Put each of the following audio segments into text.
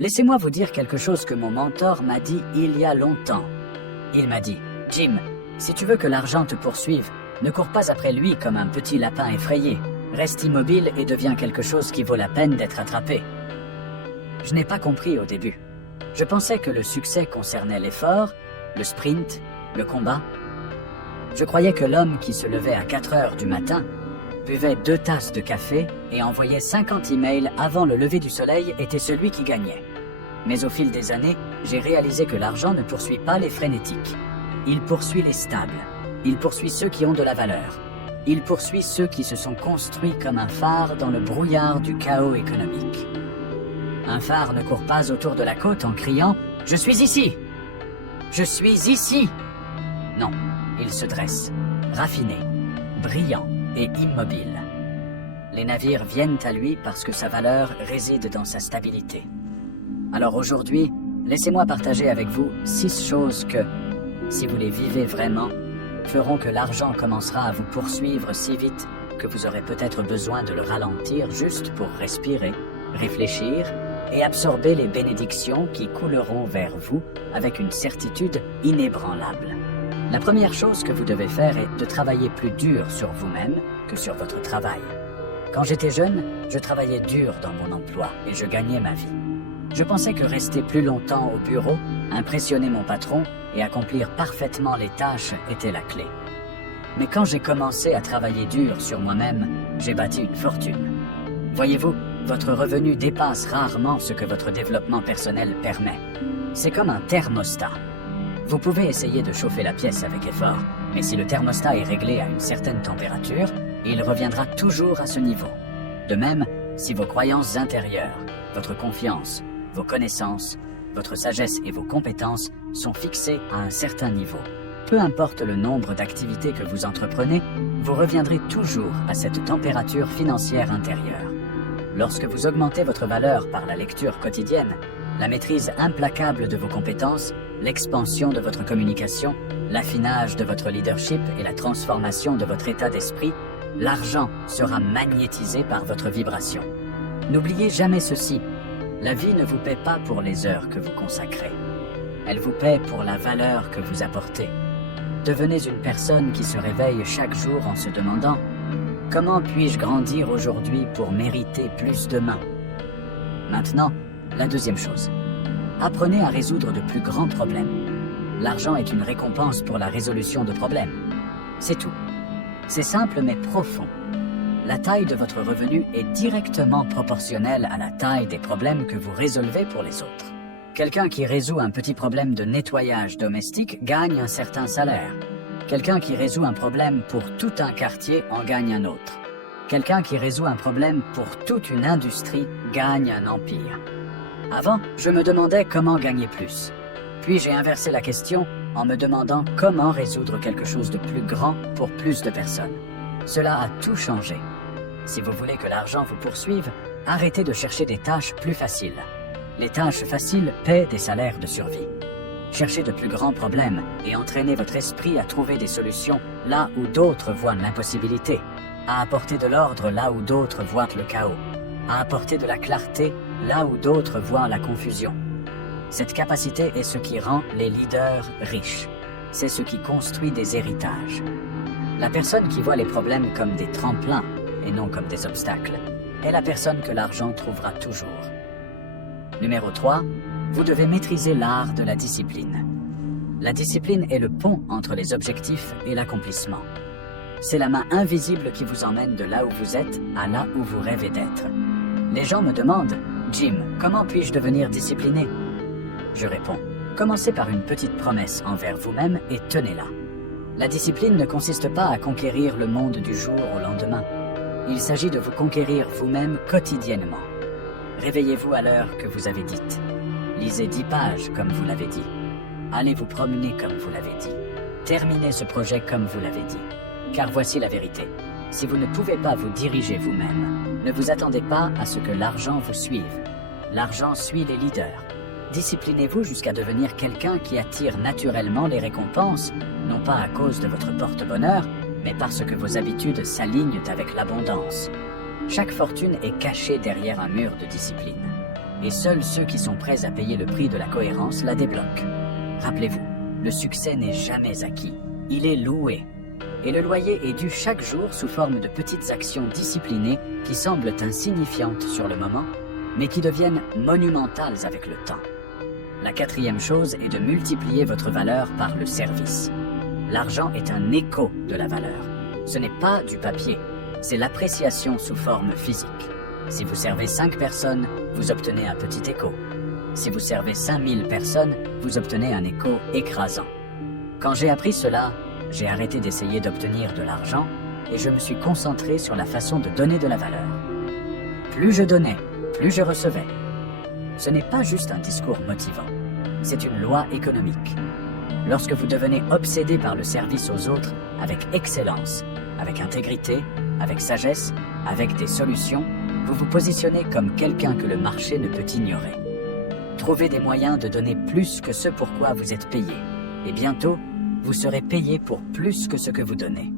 Laissez-moi vous dire quelque chose que mon mentor m'a dit il y a longtemps. Il m'a dit, Jim, si tu veux que l'argent te poursuive, ne cours pas après lui comme un petit lapin effrayé. Reste immobile et deviens quelque chose qui vaut la peine d'être attrapé. Je n'ai pas compris au début. Je pensais que le succès concernait l'effort, le sprint, le combat. Je croyais que l'homme qui se levait à 4 heures du matin, buvait 2 tasses de café et envoyait 50 emails avant le lever du soleil était celui qui gagnait. Mais au fil des années, j'ai réalisé que l'argent ne poursuit pas les frénétiques. Il poursuit les stables. Il poursuit ceux qui ont de la valeur. Il poursuit ceux qui se sont construits comme un phare dans le brouillard du chaos économique. Un phare ne court pas autour de la côte en criant « Je suis ici !»« Je suis ici !» Non, il se dresse, raffiné, brillant et immobile. Les navires viennent à lui parce que sa valeur réside dans sa stabilité. Alors aujourd'hui, laissez-moi partager avec vous 6 choses que, si vous les vivez vraiment, feront que l'argent commencera à vous poursuivre si vite que vous aurez peut-être besoin de le ralentir juste pour respirer, réfléchir et absorber les bénédictions qui couleront vers vous avec une certitude inébranlable. La première chose que vous devez faire est de travailler plus dur sur vous-même que sur votre travail. Quand j'étais jeune, je travaillais dur dans mon emploi et je gagnais ma vie. Je pensais que rester plus longtemps au bureau, impressionner mon patron et accomplir parfaitement les tâches était la clé. Mais quand j'ai commencé à travailler dur sur moi-même, j'ai bâti une fortune. Voyez-vous, votre revenu dépasse rarement ce que votre développement personnel permet. C'est comme un thermostat. Vous pouvez essayer de chauffer la pièce avec effort, mais si le thermostat est réglé à une certaine température, il reviendra toujours à ce niveau. De même, si vos croyances intérieures, votre confiance, vos connaissances, votre sagesse et vos compétences sont fixées à un certain niveau, peu importe le nombre d'activités que vous entreprenez, vous reviendrez toujours à cette température financière intérieure. Lorsque vous augmentez votre valeur par la lecture quotidienne, la maîtrise implacable de vos compétences, l'expansion de votre communication, l'affinage de votre leadership et la transformation de votre état d'esprit, l'argent sera magnétisé par votre vibration. N'oubliez jamais ceci, la vie ne vous paie pas pour les heures que vous consacrez. Elle vous paie pour la valeur que vous apportez. Devenez une personne qui se réveille chaque jour en se demandant « Comment puis-je grandir aujourd'hui pour mériter plus demain ?» Maintenant, la deuxième chose. Apprenez à résoudre de plus grands problèmes. L'argent est une récompense pour la résolution de problèmes. C'est tout. C'est simple mais profond. La taille de votre revenu est directement proportionnelle à la taille des problèmes que vous résolvez pour les autres. Quelqu'un qui résout un petit problème de nettoyage domestique gagne un certain salaire. Quelqu'un qui résout un problème pour tout un quartier en gagne un autre. Quelqu'un qui résout un problème pour toute une industrie gagne un empire. Avant, je me demandais comment gagner plus. Puis j'ai inversé la question en me demandant comment résoudre quelque chose de plus grand pour plus de personnes. Cela a tout changé. Si vous voulez que l'argent vous poursuive, arrêtez de chercher des tâches plus faciles. Les tâches faciles paient des salaires de survie. Cherchez de plus grands problèmes et entraînez votre esprit à trouver des solutions là où d'autres voient l'impossibilité, à apporter de l'ordre là où d'autres voient le chaos, à apporter de la clarté là où d'autres voient la confusion. Cette capacité est ce qui rend les leaders riches. C'est ce qui construit des héritages. La personne qui voit les problèmes comme des tremplins et non comme des obstacles est la personne que l'argent trouvera toujours. Numéro 3, vous devez maîtriser l'art de la discipline. La discipline est le pont entre les objectifs et l'accomplissement. C'est la main invisible qui vous emmène de là où vous êtes à là où vous rêvez d'être. Les gens me demandent « Jim, comment puis-je devenir discipliné ?» Je réponds « Commencez par une petite promesse envers vous-même et tenez-la. » La discipline ne consiste pas à conquérir le monde du jour au lendemain. Il s'agit de vous conquérir vous-même quotidiennement. Réveillez-vous à l'heure que vous avez dite. Lisez 10 pages comme vous l'avez dit. Allez vous promener comme vous l'avez dit. Terminez ce projet comme vous l'avez dit. Car voici la vérité. Si vous ne pouvez pas vous diriger vous-même, ne vous attendez pas à ce que l'argent vous suive. L'argent suit les leaders. Disciplinez-vous jusqu'à devenir quelqu'un qui attire naturellement les récompenses, non pas à cause de votre porte-bonheur, mais parce que vos habitudes s'alignent avec l'abondance. Chaque fortune est cachée derrière un mur de discipline. Et seuls ceux qui sont prêts à payer le prix de la cohérence la débloquent. Rappelez-vous, le succès n'est jamais acquis, il est loué. Et le loyer est dû chaque jour sous forme de petites actions disciplinées qui semblent insignifiantes sur le moment, mais qui deviennent monumentales avec le temps. La quatrième chose est de multiplier votre valeur par le service. L'argent est un écho de la valeur. Ce n'est pas du papier, c'est l'appréciation sous forme physique. Si vous servez 5 personnes, vous obtenez un petit écho. Si vous servez 5000 personnes, vous obtenez un écho écrasant. Quand j'ai appris cela, j'ai arrêté d'essayer d'obtenir de l'argent et je me suis concentré sur la façon de donner de la valeur. Plus je donnais, plus je recevais. Ce n'est pas juste un discours motivant, c'est une loi économique. Lorsque vous devenez obsédé par le service aux autres avec excellence, avec intégrité, avec sagesse, avec des solutions, vous vous positionnez comme quelqu'un que le marché ne peut ignorer. Trouvez des moyens de donner plus que ce pour quoi vous êtes payé. Et bientôt, vous serez payé pour plus que ce que vous donnez.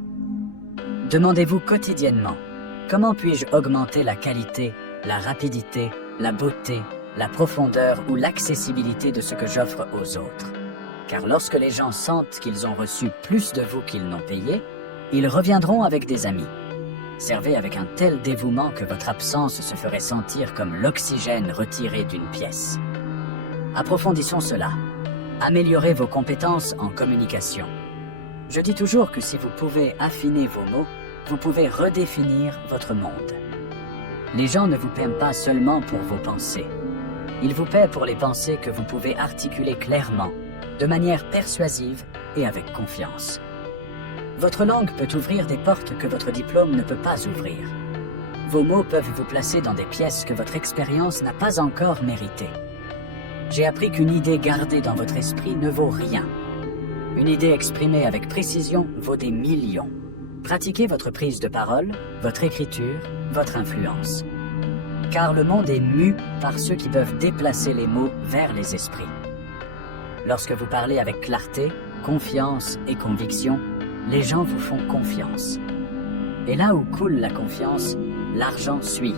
Demandez-vous quotidiennement, comment puis-je augmenter la qualité, la rapidité, la beauté, la profondeur ou l'accessibilité de ce que j'offre aux autres? Car lorsque les gens sentent qu'ils ont reçu plus de vous qu'ils n'ont payé, ils reviendront avec des amis. Servez avec un tel dévouement que votre absence se ferait sentir comme l'oxygène retiré d'une pièce. Approfondissons cela. Améliorez vos compétences en communication. Je dis toujours que si vous pouvez affiner vos mots, vous pouvez redéfinir votre monde. Les gens ne vous paient pas seulement pour vos pensées. Ils vous paient pour les pensées que vous pouvez articuler clairement, de manière persuasive et avec confiance. Votre langue peut ouvrir des portes que votre diplôme ne peut pas ouvrir. Vos mots peuvent vous placer dans des pièces que votre expérience n'a pas encore méritées. J'ai appris qu'une idée gardée dans votre esprit ne vaut rien. Une idée exprimée avec précision vaut des millions. Pratiquez votre prise de parole, votre écriture, votre influence. Car le monde est mu par ceux qui peuvent déplacer les mots vers les esprits. Lorsque vous parlez avec clarté, confiance et conviction, les gens vous font confiance. Et là où coule la confiance, l'argent suit.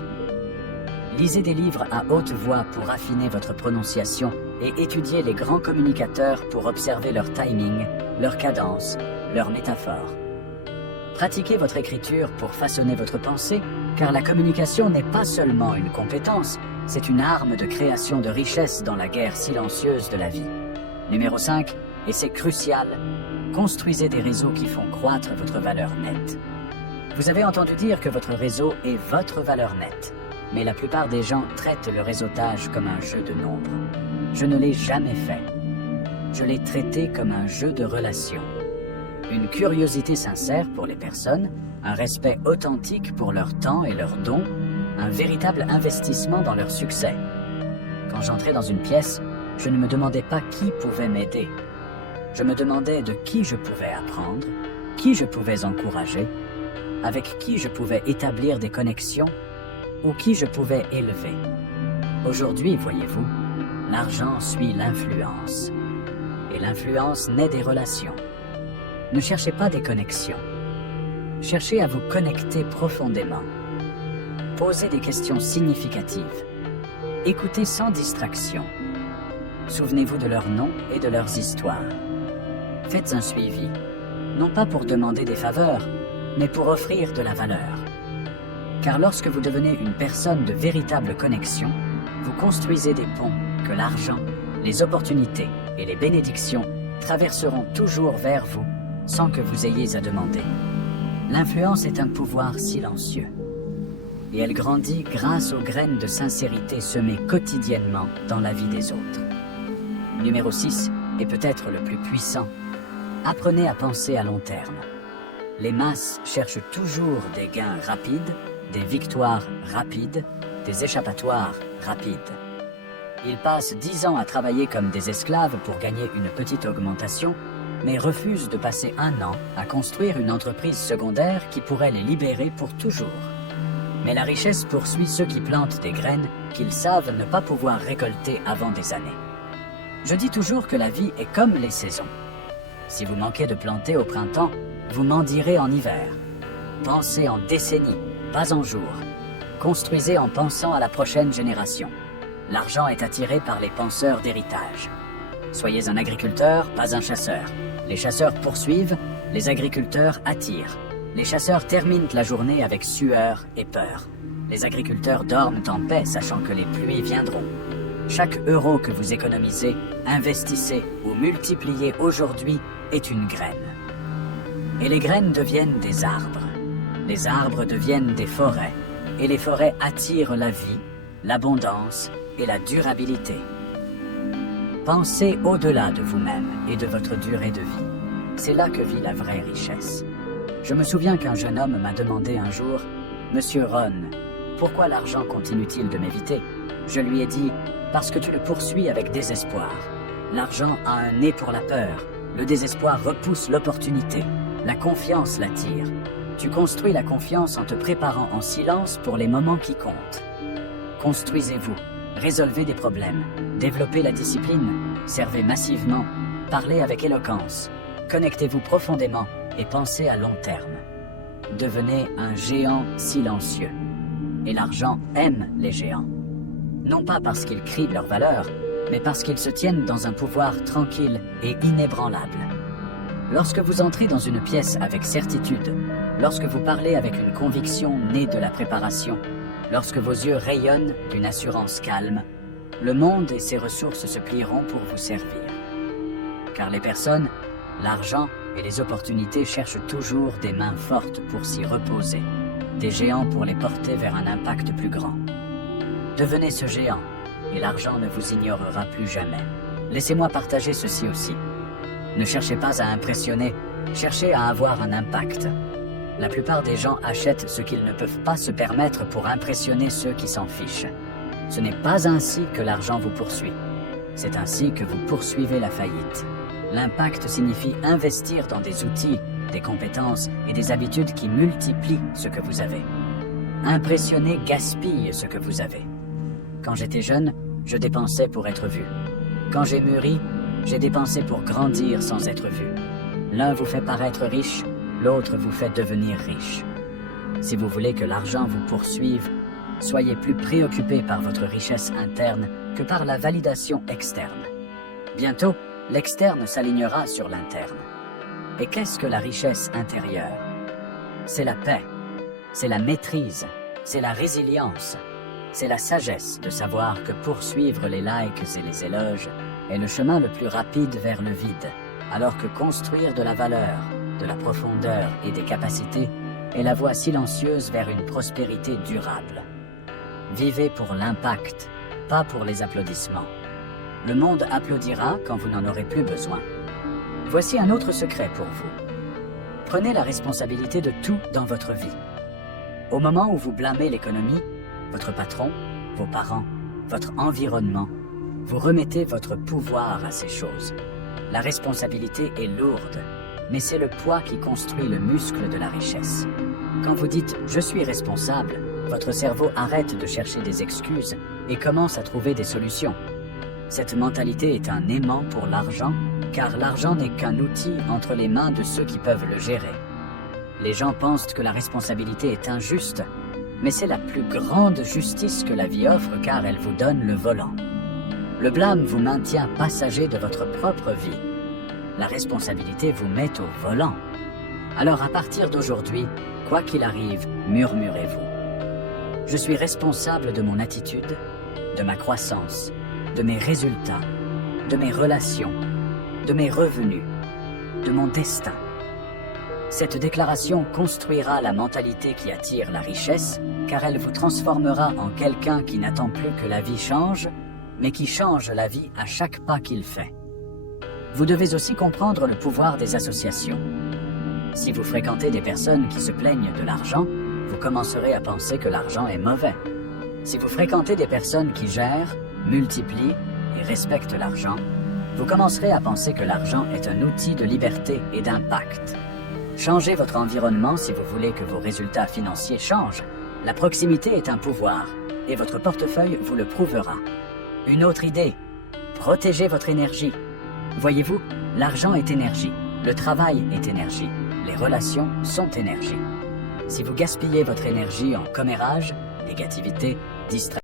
Lisez des livres à haute voix pour affiner votre prononciation et étudiez les grands communicateurs pour observer leur timing, leur cadence, leur métaphore. Pratiquez votre écriture pour façonner votre pensée, car la communication n'est pas seulement une compétence, c'est une arme de création de richesse dans la guerre silencieuse de la vie. Numéro 5, et c'est crucial, construisez des réseaux qui font croître votre valeur nette. Vous avez entendu dire que votre réseau est votre valeur nette, mais la plupart des gens traitent le réseautage comme un jeu de nombres. Je ne l'ai jamais fait. Je l'ai traité comme un jeu de relations. Une curiosité sincère pour les personnes, un respect authentique pour leur temps et leurs dons, un véritable investissement dans leur succès. Quand j'entrais dans une pièce, je ne me demandais pas qui pouvait m'aider. Je me demandais de qui je pouvais apprendre, qui je pouvais encourager, avec qui je pouvais établir des connexions ou qui je pouvais élever. Aujourd'hui, voyez-vous, l'argent suit l'influence. Et l'influence naît des relations. Ne cherchez pas des connexions. Cherchez à vous connecter profondément. Posez des questions significatives. Écoutez sans distraction. Souvenez-vous de leurs noms et de leurs histoires. Faites un suivi, non pas pour demander des faveurs, mais pour offrir de la valeur. Car lorsque vous devenez une personne de véritable connexion, vous construisez des ponts que l'argent, les opportunités et les bénédictions traverseront toujours vers vous sans que vous ayez à demander. L'influence est un pouvoir silencieux. Et elle grandit grâce aux graines de sincérité semées quotidiennement dans la vie des autres. Numéro 6 est peut-être le plus puissant. Apprenez à penser à long terme. Les masses cherchent toujours des gains rapides, des victoires rapides, des échappatoires rapides. Ils passent 10 ans à travailler comme des esclaves pour gagner une petite augmentation, mais refusent de passer 1 an à construire une entreprise secondaire qui pourrait les libérer pour toujours. Mais la richesse poursuit ceux qui plantent des graines qu'ils savent ne pas pouvoir récolter avant des années. Je dis toujours que la vie est comme les saisons. Si vous manquez de planter au printemps, vous mendierez en hiver. Pensez en décennies, pas en jours. Construisez en pensant à la prochaine génération. L'argent est attiré par les penseurs d'héritage. Soyez un agriculteur, pas un chasseur. Les chasseurs poursuivent, les agriculteurs attirent. Les chasseurs terminent la journée avec sueur et peur. Les agriculteurs dorment en paix, sachant que les pluies viendront. Chaque euro que vous économisez, investissez ou multipliez aujourd'hui est une graine. Et les graines deviennent des arbres. Les arbres deviennent des forêts. Et les forêts attirent la vie, l'abondance et la durabilité. Pensez au-delà de vous-même et de votre durée de vie. C'est là que vit la vraie richesse. Je me souviens qu'un jeune homme m'a demandé un jour, « Monsieur Ron, pourquoi l'argent continue-t-il de m'éviter ?» Je lui ai dit, « Parce que tu le poursuis avec désespoir. L'argent a un nez pour la peur. Le désespoir repousse l'opportunité. La confiance l'attire. Tu construis la confiance en te préparant en silence pour les moments qui comptent. Construisez-vous, résolvez des problèmes, développez la discipline, servez massivement, parlez avec éloquence, connectez-vous profondément et pensez à long terme. Devenez un géant silencieux. Et l'argent aime les géants. Non pas parce qu'ils crient leur valeur, mais parce qu'ils se tiennent dans un pouvoir tranquille et inébranlable. Lorsque vous entrez dans une pièce avec certitude, lorsque vous parlez avec une conviction née de la préparation, lorsque vos yeux rayonnent d'une assurance calme, le monde et ses ressources se plieront pour vous servir. Car les personnes, l'argent et les opportunités cherchent toujours des mains fortes pour s'y reposer, des géants pour les porter vers un impact plus grand. Devenez ce géant, et l'argent ne vous ignorera plus jamais. Laissez-moi partager ceci aussi. Ne cherchez pas à impressionner, cherchez à avoir un impact. La plupart des gens achètent ce qu'ils ne peuvent pas se permettre pour impressionner ceux qui s'en fichent. Ce n'est pas ainsi que l'argent vous poursuit. C'est ainsi que vous poursuivez la faillite. L'impact signifie investir dans des outils, des compétences et des habitudes qui multiplient ce que vous avez. Impressionner gaspille ce que vous avez. Quand j'étais jeune, je dépensais pour être vu. Quand j'ai mûri, j'ai dépensé pour grandir sans être vu. L'un vous fait paraître riche, l'autre vous fait devenir riche. Si vous voulez que l'argent vous poursuive, soyez plus préoccupé par votre richesse interne que par la validation externe. Bientôt, l'externe s'alignera sur l'interne. Et qu'est-ce que la richesse intérieure? C'est la paix, c'est la maîtrise, c'est la résilience, c'est la sagesse de savoir que poursuivre les likes et les éloges est le chemin le plus rapide vers le vide, alors que construire de la valeur, de la profondeur et des capacités est la voie silencieuse vers une prospérité durable. Vivez pour l'impact, pas pour les applaudissements. Le monde applaudira quand vous n'en aurez plus besoin. Voici un autre secret pour vous. Prenez la responsabilité de tout dans votre vie. Au moment où vous blâmez l'économie, votre patron, vos parents, votre environnement, vous remettez votre pouvoir à ces choses. La responsabilité est lourde, mais c'est le poids qui construit le muscle de la richesse. Quand vous dites « je suis responsable », votre cerveau arrête de chercher des excuses et commence à trouver des solutions. Cette mentalité est un aimant pour l'argent, car l'argent n'est qu'un outil entre les mains de ceux qui peuvent le gérer. Les gens pensent que la responsabilité est injuste, mais c'est la plus grande justice que la vie offre car elle vous donne le volant. Le blâme vous maintient passager de votre propre vie. La responsabilité vous met au volant. Alors à partir d'aujourd'hui, quoi qu'il arrive, murmurez-vous. Je suis responsable de mon attitude, de ma croissance, de mes résultats, de mes relations, de mes revenus, de mon destin. Cette déclaration construira la mentalité qui attire la richesse, car elle vous transformera en quelqu'un qui n'attend plus que la vie change, mais qui change la vie à chaque pas qu'il fait. Vous devez aussi comprendre le pouvoir des associations. Si vous fréquentez des personnes qui se plaignent de l'argent, vous commencerez à penser que l'argent est mauvais. Si vous fréquentez des personnes qui gèrent, multiplient et respectent l'argent, vous commencerez à penser que l'argent est un outil de liberté et d'impact. Changez votre environnement si vous voulez que vos résultats financiers changent. La proximité est un pouvoir, et votre portefeuille vous le prouvera. Une autre idée, protégez votre énergie. Voyez-vous, l'argent est énergie, le travail est énergie, les relations sont énergie. Si vous gaspillez votre énergie en commérage, négativité, distraction,